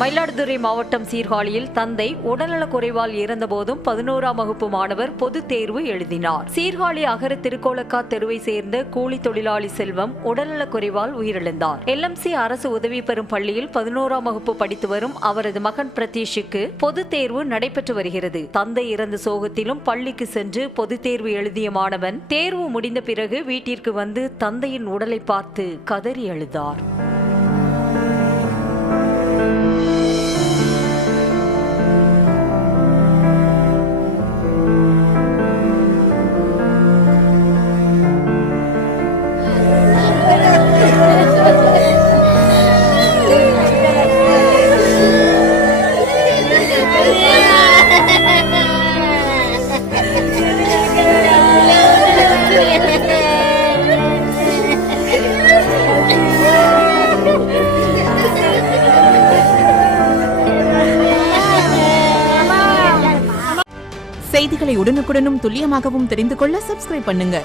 மயிலாடுதுறை மாவட்டம் சீர்காழியில் தந்தை உடல்நலக் குறைவால் இறந்தபோதும் 11ஆம் வகுப்பு மாணவர் பொதுத் தேர்வு எழுதினார். சீர்காழி அகர திருக்கோலக்கா தெருவை சேர்ந்த கூலி தொழிலாளி செல்வம் உடல்நலக் குறைவால் உயிரிழந்தார். LMC அரசு உதவி பெறும் பள்ளியில் 11ஆம் வகுப்பு படித்து வரும் அவரது மகன் பிரதீஷுக்கு பொதுத் தேர்வு நடைபெற்று வருகிறது. தந்தை இறந்த சோகத்திலும் பள்ளிக்கு சென்று பொதுத் தேர்வு எழுதிய மாணவன் தேர்வு முடிந்த பிறகு வீட்டிற்கு வந்து தந்தையின் உடலை பார்த்து கதறி அழுதார். செய்திகளை உடனுக்குடனும் துல்லியமாகவும் தெரிந்து கொள்ள சப்ஸ்கிரைப் பண்ணுங்க.